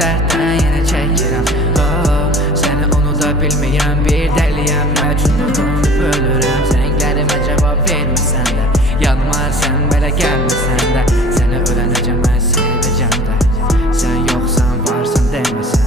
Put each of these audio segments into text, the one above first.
dərddən yenə çəkirəm. Səni unuda bilməyən bir dəliyəm, məcnunluğunu bölürəm. Zənglərimə cavab verməsən də, yanıma sən belə gəlməsən də, səni ölənəcəm mən sevəcəm də, sən yoxsan varsan deməsən.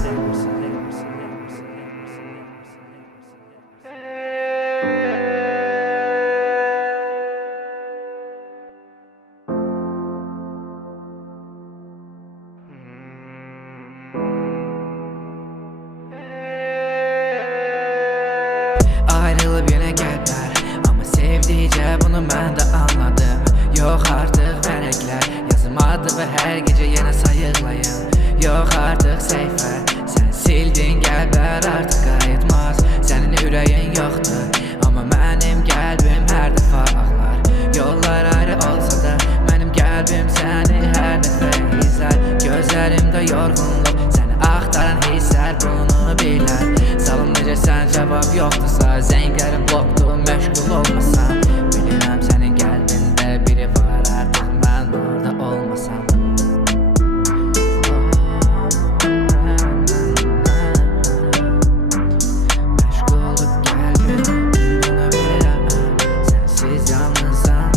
Ayrılıb yenə gəlbər, amma sevdikcə bunu mən də anladım. Yox artıq vərəqlər yazmadı və hər gecə yenə sayıqlayım. Yox artıq səhifə, sən sildin qəlbər artıq qayıtmaz. Sənin ürəyin yoxdur, amma mənim qəlbim hər dəfə ağlar. Yollar ayrı olsa da, mənim qəlbim səni hər dəfə izlər. Gözlərimdə yorğunluq, səni axtaran hisslər bunu bilər. Salım necə sən cavab yoxdursa, zənglərim blokdur, məşğul olmasan. Bilirəm sənin qəlbində biri var, artıq mən orada olmasam. Məşğulluq qəlbim, bunu bilirəm, sənsiz yalnızam.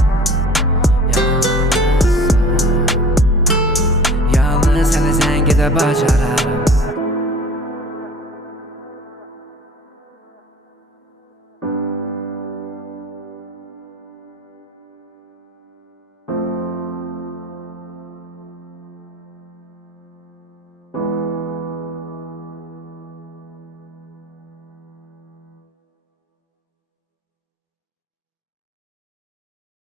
Yalnız səni zəng edə bacaram.